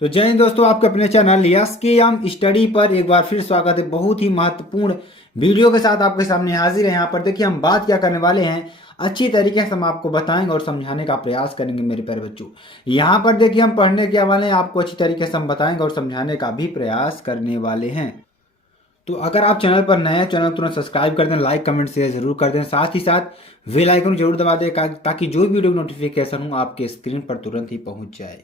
तो जय हिंद दोस्तों, आपके अपने चैनल यस के एम स्टडी पर एक बार फिर स्वागत है। बहुत ही महत्वपूर्ण वीडियो के साथ आपके सामने हाजिर है। यहाँ पर देखिए हम बात क्या करने वाले हैं, अच्छी तरीके से हम आपको बताएंगे और समझाने का प्रयास करेंगे मेरे प्यारे बच्चों। यहाँ पर देखिए हम पढ़ने क्या वाले हैं, आपको अच्छी तरीके से हम बताएंगे और समझाने का भी प्रयास करने वाले हैं। तो अगर आप चैनल पर नए हैं, चैनल तुरंत सब्सक्राइब कर दें, लाइक कमेंट शेयर जरूर कर दें, साथ ही साथ बेल आइकन जरूर दबा दें ताकि जो वीडियो की नोटिफिकेशन हो आपके स्क्रीन पर तुरंत ही पहुंच जाए।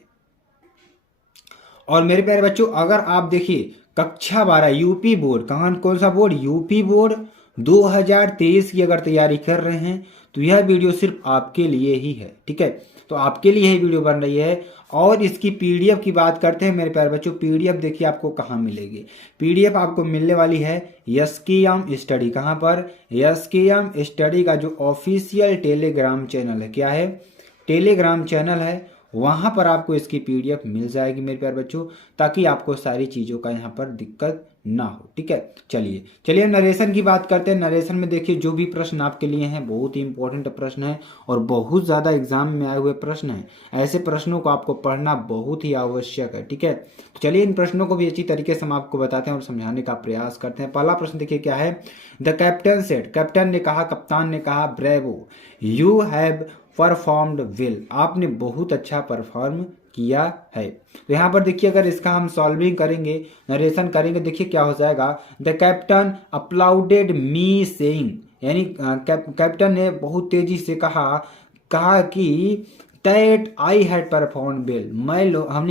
और मेरे प्यारे बच्चों, अगर आप देखिए कक्षा 12 यूपी बोर्ड, कौन सा बोर्ड, यूपी बोर्ड 2023 की अगर तैयारी कर रहे हैं तो यह वीडियो सिर्फ आपके लिए ही है। ठीक है, तो आपके लिए ही वीडियो बन रही है। और इसकी पीडीएफ की बात करते हैं मेरे प्यारे बच्चों। पीडीएफ देखिए आपको कहाँ मिलेगी। पीडीएफ आपको मिलने वाली है एसकेएम स्टडी। कहाँ पर? एसकेएम स्टडी का जो ऑफिशियल टेलीग्राम चैनल है, क्या है, टेलीग्राम चैनल है, वहां पर आपको इसकी पीडीएफ मिल जाएगी मेरे प्यारे बच्चों, ताकि आपको सारी चीज़ों का यहाँ पर दिक्कत ना हो। ठीक है, चलिए नरेशन की बात करते हैं। नरेशन में देखिए जो भी प्रश्न आपके लिए हैं बहुत ही इंपॉर्टेंट प्रश्न है और बहुत ज़्यादा एग्जाम में आए हुए प्रश्न हैं। ऐसे प्रश्नों को आपको पढ़ना बहुत ही आवश्यक है। ठीक है, तो चलिए इन प्रश्नों को भी अच्छी तरीके से हम आपको बताते हैं और समझाने का प्रयास करते हैं। पहला प्रश्न देखिए क्या है। द कैप्टन सेड, कैप्टन ने कहा, कप्तान ने कहा, bravo you have performed well, आपने बहुत अच्छा परफॉर्म किया है। तो यहाँ पर देखिए अगर इसका हम सॉल्विंग करेंगे, नरेशन करेंगे, देखिए क्या हो जाएगा। द कैप्टन अप्लाउडेड मी सेइंग, यानी कैप्टन ने बहुत तेजी से कहा कि that I had perform well,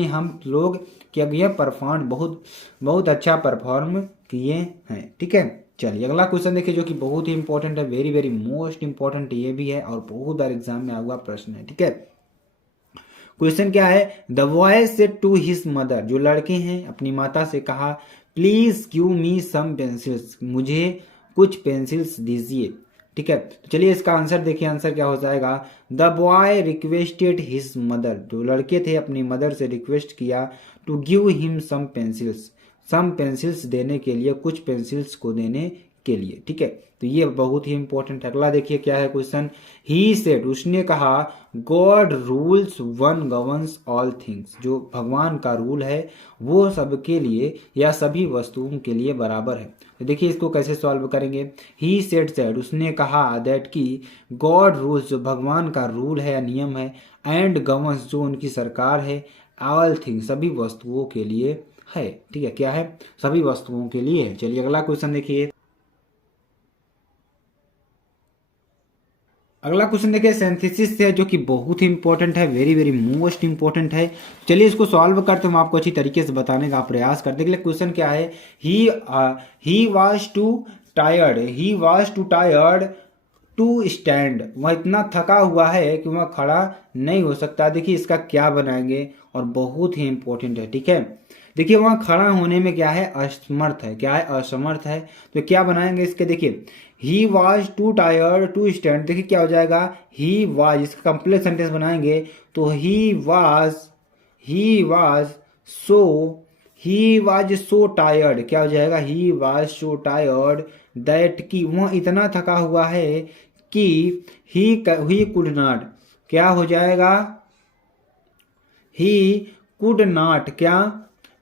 हम लोग क्या किए, परफॉर्म बहुत अच्छा परफॉर्म किए हैं। ठीक है, चलिए अगला क्वेश्चन देखिए जो कि बहुत ही इंपॉर्टेंट है, वेरी वेरी मोस्ट इंपॉर्टेंट ये भी है और बहुत बार एग्जाम में आया हुआ प्रश्न है। ठीक है, क्वेश्चन क्या है। The boy said to his mother, जो लड़के हैं अपनी माता से कहा, please give me some pencils, मुझे कुछ पेंसिल्स दीजिए। ठीक है, तो चलिए इसका आंसर देखिए। आंसर क्या हो जाएगा। The boy requested his mother, जो लड़के थे अपनी मदर से रिक्वेस्ट किया, to give him some pencils देने के लिए, कुछ पेंसिल्स को देने के लिए। ठीक है, तो ये बहुत ही इंपॉर्टेंट है। अगला देखिए क्या है क्वेश्चन। ही सेड, उसने कहा, God rules one governs all things, जो भगवान का रूल है वो सबके लिए या सभी वस्तुओं के लिए बराबर है। तो देखिए इसको कैसे सॉल्व करेंगे। ही सेड, उसने कहा, दैट की गॉड रूल्स, जो भगवान का रूल है या नियम है, एंड गवर्न्स, जो उनकी सरकार है, ऑल थिंग्स, सभी वस्तुओं के लिए है। ठीक है, क्या है, सभी वस्तुओं के लिए है। चलिए अगला क्वेश्चन देखिए। अगला क्वेश्चन देखिए सिंथेसिस से है, जो कि बहुत ही इंपॉर्टेंट है, वेरी वेरी मोस्ट इंपॉर्टेंट है। चलिए इसको सॉल्व करते हम आपको अच्छी तरीके से बताने का प्रयास करते हैं। क्वेश्चन क्या है। He was too tired to stand, वह इतना थका हुआ है कि वह खड़ा नहीं हो सकता। देखिए इसका क्या बनाएंगे और बहुत ही इंपॉर्टेंट है। ठीक है, देखिए वहाँ खड़ा होने में क्या है, असमर्थ है। क्या है, असमर्थ है। तो क्या बनाएंगे इसके, देखिए he was too tired to stand, देखिए क्या हो जाएगा, ही वाज, इसका कंप्लेक्स सेंटेंस बनाएंगे तो ही वाज सो टायर्ड, क्या हो जाएगा, he was so tired that, की वह इतना थका हुआ है कि ही कुड नॉट, क्या हो जाएगा, ही कुड नॉट, क्या,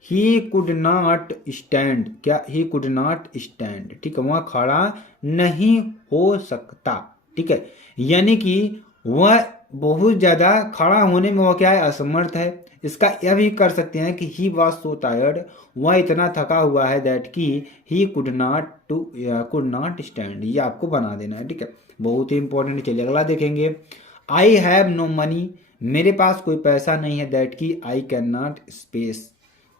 ही कुड नॉट स्टैंड, क्या, ही कुड नॉट स्टैंड। ठीक है, वह खड़ा नहीं हो सकता। ठीक है, यानी कि वह बहुत ज्यादा खड़ा होने में वह क्या है, असमर्थ है। इसका यह भी कर सकते हैं कि ही वॉज सो टायर्ड, वह इतना थका हुआ है, दैट की ही कुड नॉट स्टैंड, ये आपको बना देना है। ठीक है, बहुत ही इंपॉर्टेंट। चलिए अगला देखेंगे। आई हैव नो मनी, मेरे पास कोई पैसा नहीं है, दैट की आई कैन नॉट स्पेस,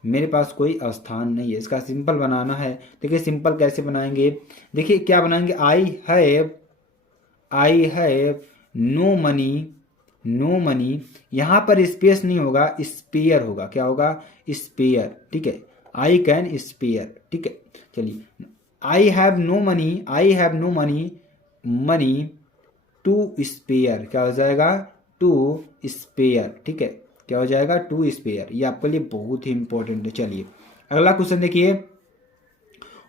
मेरे पास कोई स्थान नहीं है। इसका सिंपल बनाना है। देखिए सिंपल कैसे बनाएंगे, देखिए क्या बनाएंगे। आई हैव नो मनी, यहाँ पर स्पेस नहीं होगा, स्पेयर होगा। क्या होगा, स्पेयर। ठीक है, आई कैन स्पेयर। ठीक है, चलिए I have no money to spare, क्या हो जाएगा, टू स्पेयर। ठीक है, क्या हो जाएगा, टू स्पेयर। ये आपके लिए बहुत ही इंपॉर्टेंट है। चलिए अगला क्वेश्चन देखिए।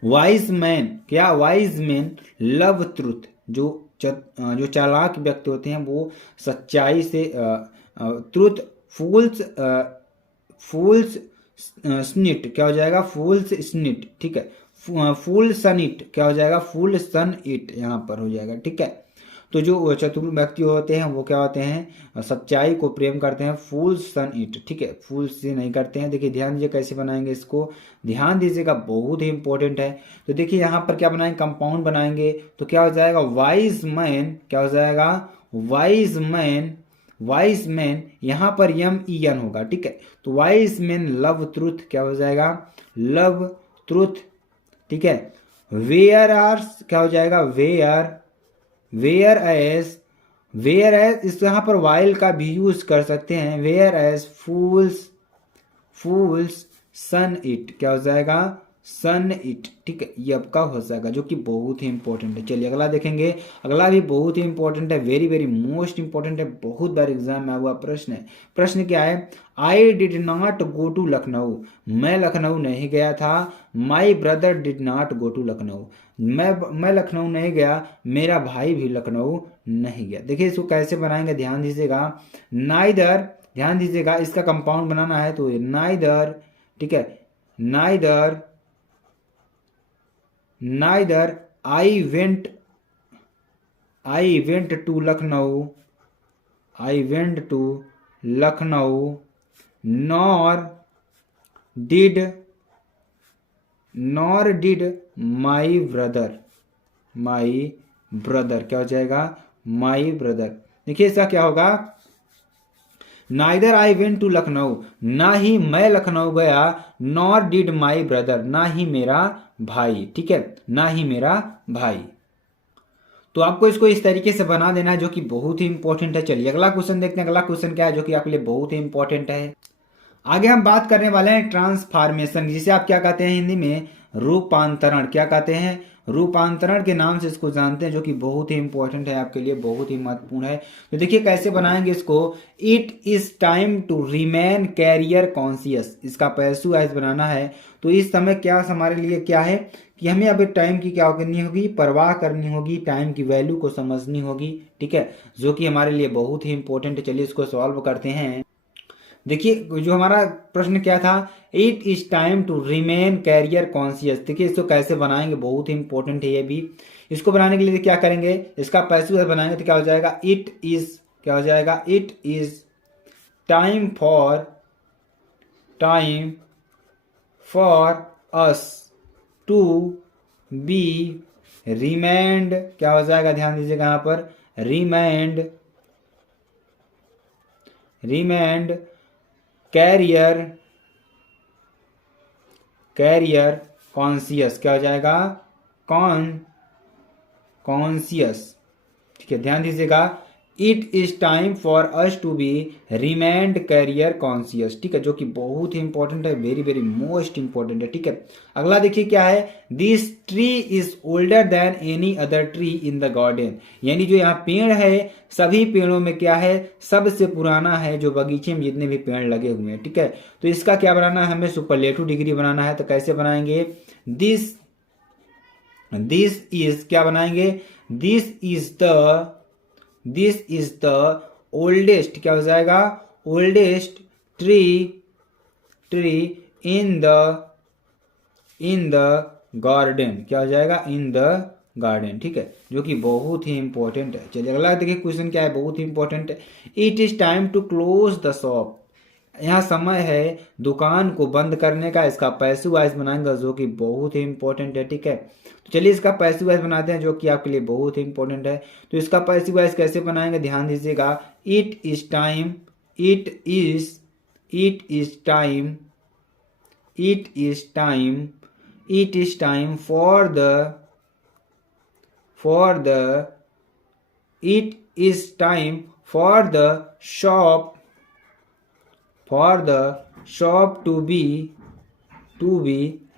वाइज मैन, क्या, वाइज मैन लव ट्रुथ, जो चालाक व्यक्ति होते हैं वो सच्चाई से, ट्रुथ, फूल्स स्निट क्या हो जाएगा, फूल्स स्निट, ठीक है। फूल सन इट क्या हो जाएगा, फूल सन इट यहाँ पर हो जाएगा, ठीक है। तो जो चतुर व्यक्ति होते हैं वो क्या होते हैं, सच्चाई को प्रेम करते हैं, फूल सन इट, ठीक है, फूल से नहीं करते हैं। देखिए ध्यान दीजिए कैसे बनाएंगे इसको, ध्यान दीजिएगा, बहुत ही इंपॉर्टेंट है। तो देखिए यहाँ पर क्या बनाएंगे, कंपाउंड बनाएंगे, तो क्या हो जाएगा, वाइज मैन क्या हो जाएगा, वाइज मैन, वाइज मैन यहाँ पर MEN होगा, ठीक है। तो वाइज मैन लव ट्रुथ क्या हो जाएगा, लव ट्रुथ, ठीक है। वेयर आर्स क्या हो जाएगा, वेयर एज, वेयर एज इस यहाँ पर वाइल का भी यूज कर सकते हैं, whereas fools, fools sun it क्या हो जाएगा, सन इट, ठीक है। ये आपका हो जाएगा जो कि बहुत ही इंपॉर्टेंट है। चलिए अगला देखेंगे, अगला भी बहुत ही इंपॉर्टेंट है, वेरी वेरी मोस्ट इंपॉर्टेंट है, बहुत बार एग्जाम में हुआ प्रश्न है। प्रश्न क्या है, I did not go to Lucknow, मैं लखनऊ नहीं गया था। My brother did not go to Lucknow, मैं लखनऊ नहीं गया, मेरा भाई भी लखनऊ नहीं गया। देखिए इसको कैसे बनाएंगे, ध्यान दीजिएगा, नाइदर, ध्यान दीजिएगा, इसका कंपाउंड बनाना है तो नाइदर, ठीक है, neither, neither I went to Lucknow, I went to Lucknow, nor did my brother, my brother क्या हो जाएगा, माई ब्रदर। देखिए इसका क्या होगा, neither I went to Lucknow, ना ही मैं लखनऊ गया, नॉर डिड माई ब्रदर, ना ही मेरा भाई, ठीक है, ना ही मेरा भाई। तो आपको इसको इस तरीके से बना देना है जो कि बहुत ही इंपॉर्टेंट है। चलिए अगला क्वेश्चन देखते हैं, अगला क्वेश्चन क्या है जो कि आपके लिए बहुत ही इंपॉर्टेंट है। आगे हम बात करने वाले हैं ट्रांसफॉर्मेशन, जिसे आप क्या कहते हैं हिंदी में, रूपांतरण, क्या कहते हैं, रूपांतरण के नाम से इसको जानते हैं, जो कि बहुत ही इंपॉर्टेंट है आपके लिए, बहुत ही महत्वपूर्ण है। तो देखिए कैसे बनाएंगे इसको, it is time to remain career conscious, इसका पैसिव वॉइस बनाना है। तो इस समय क्या हमारे लिए क्या है कि हमें अभी टाइम की क्या करनी होगी, परवाह करनी होगी, टाइम की वैल्यू को समझनी होगी, ठीक है, जो कि हमारे लिए बहुत ही इंपॉर्टेंट है। चलिए इसको सॉल्व करते हैं। देखिए जो हमारा प्रश्न क्या था, it is time to remain career conscious. देखिए इसको कैसे बनाएंगे, बहुत ही इंपॉर्टेंट है ये भी। इसको बनाने के लिए क्या करेंगे, इसका पैसिव बनाएंगे तो क्या हो जाएगा, इट इज क्या हो जाएगा, it is time for us to be remained क्या हो जाएगा, ध्यान दीजिएगा यहाँ पर, रिमेंड कैरियर कॉन्शियस क्या हो जाएगा, कॉन्शियस, ठीक है। ध्यान दीजिएगा, it is time for us to be remained career conscious, ठीक है, जो कि बहुत ही इंपॉर्टेंट है, वेरी वेरी मोस्ट इंपॉर्टेंट है, ठीक है। अगला देखिए क्या है, this tree is older than any other tree in the garden, यानी जो यहाँ पेड़ है सभी पेड़ों में क्या है, सबसे पुराना है जो बगीचे में जितने भी पेड़ लगे हुए हैं, ठीक है। तो इसका क्या बनाना है, हमें सुपरलेटिव डिग्री बनाना है। तो कैसे बनाएंगे, दिस इज क्या बनाएंगे, दिस इज द ओल्डेस्ट क्या हो जाएगा, oldest tree in the garden क्या हो जाएगा, इन द गार्डन, ठीक है, जो कि बहुत ही इंपॉर्टेंट है। चलिए अगला देखिए क्वेश्चन क्या है, बहुत ही इंपॉर्टेंट है। It is time to close the shop, यहाँ समय है दुकान को बंद करने का। इसका पैसिव वॉइस बनाएंगे जो कि बहुत ही इंपॉर्टेंट है, ठीक है। तो चलिए इसका पैसिव वॉइस बनाते हैं जो कि आपके लिए बहुत ही इंपॉर्टेंट है। तो इसका पैसिव वॉइस कैसे बनाएंगे, ध्यान दीजिएगा, it is time for the shop to be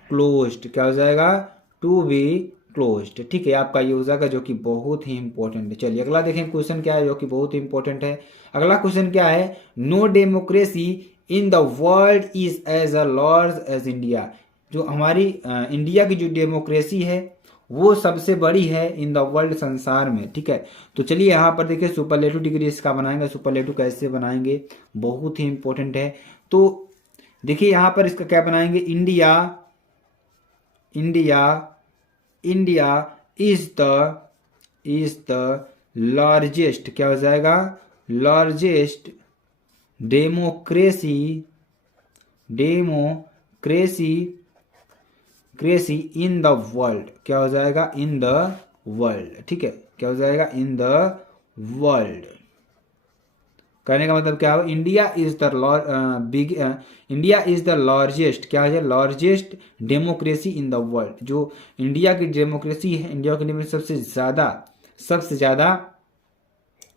closed क्या हो जाएगा, टू बी क्लोज्ड, ठीक है। आपका ये हो जाएगा जो कि बहुत ही इंपॉर्टेंट है। चलिए अगला देखें क्वेश्चन क्या है जो कि बहुत ही इंपॉर्टेंट है। अगला क्वेश्चन क्या है, no democracy in the world is as a large as India, जो हमारी इंडिया की जो डेमोक्रेसी है वो सबसे बड़ी है इन द वर्ल्ड, संसार में, ठीक है। तो चलिए यहाँ पर देखिए सुपरलेटिव डिग्री इसका बनाएंगे। सुपरलेटिव कैसे बनाएंगे, बहुत ही इंपॉर्टेंट है। तो देखिए यहाँ पर इसका क्या बनाएंगे, India, India, India is the largest, क्या हो जाएगा, largest democracy, cracy in the world, क्या हो जाएगा, इन द वर्ल्ड, ठीक है, क्या हो जाएगा, इन द वर्ल्ड। कहने का मतलब क्या हो, India is the India is the largest, क्या है, largest democracy in the world. जो इंडिया की डेमोक्रेसी है, इंडिया की डेमोक्रेसी सबसे ज्यादा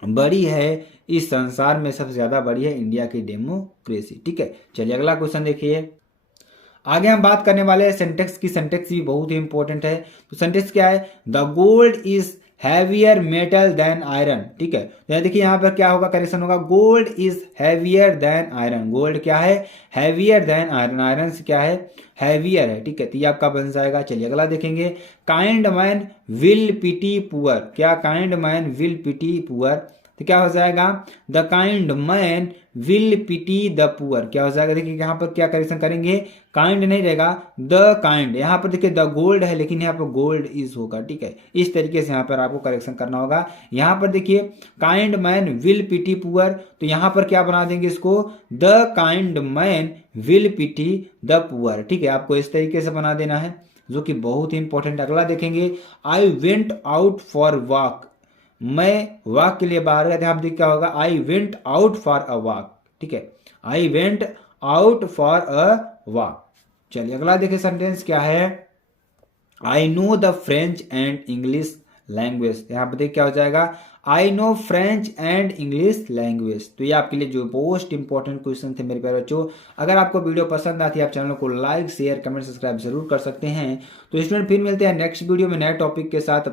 बड़ी है, इस संसार में सबसे ज्यादा बड़ी है इंडिया की डेमोक्रेसी, ठीक है। चलिए अगला क्वेश्चन देखिए। आगे हम बात करने वाले हैं सेंटेक्स की। सेंटेक्स भी बहुत ही इंपॉर्टेंट है। तो सेंटेक्स क्या है, the gold is heavier metal than iron, ठीक है। तो देखिए यहाँ पर क्या होगा, करेक्शन होगा, gold is heavier than iron. Gold क्या है, हैवियर देन आयरन, आयरन से क्या है, हैवियर है, ठीक है। तो ये आपका बन जाएगा। चलिए अगला देखेंगे, kind man will pity poor, क्या, kind man will pity poor, तो क्या हो जाएगा, the kind man will pity the poor, क्या हो जाएगा। देखिए यहाँ पर क्या करेक्शन करेंगे, काइंड नहीं रहेगा, द काइंड। यहाँ पर देखिए द गोल्ड है, लेकिन यहाँ पर गोल्ड इज होगा, ठीक है। इस तरीके से यहाँ पर आपको करेक्शन करना होगा। यहाँ पर देखिए kind man will pity poor, तो यहाँ पर क्या बना देंगे इसको, the kind man will pity the poor, ठीक है। आपको इस तरीके से बना देना है, जो कि बहुत ही इंपॉर्टेंट। अगला देखेंगे, I went out for walk, मैं वॉक के लिए बाहर गया था। आप देख क्या होगा, I went out for a walk, ठीक है, I went out for a walk. चलिए अगला देखिए सेंटेंस क्या है, I know the French and English language. यहाँ पर देख क्या हो जाएगा, I know French and English language. तो ये आपके लिए जो मोस्ट इंपॉर्टेंट क्वेश्चन थे मेरे प्यारे बच्चों। अगर आपको वीडियो पसंद आती है, आप चैनल को लाइक शेयर कमेंट सब्सक्राइब जरूर कर सकते हैं। तो स्टूडेंट फिर मिलते हैं नेक्स्ट वीडियो में नए टॉपिक के साथ।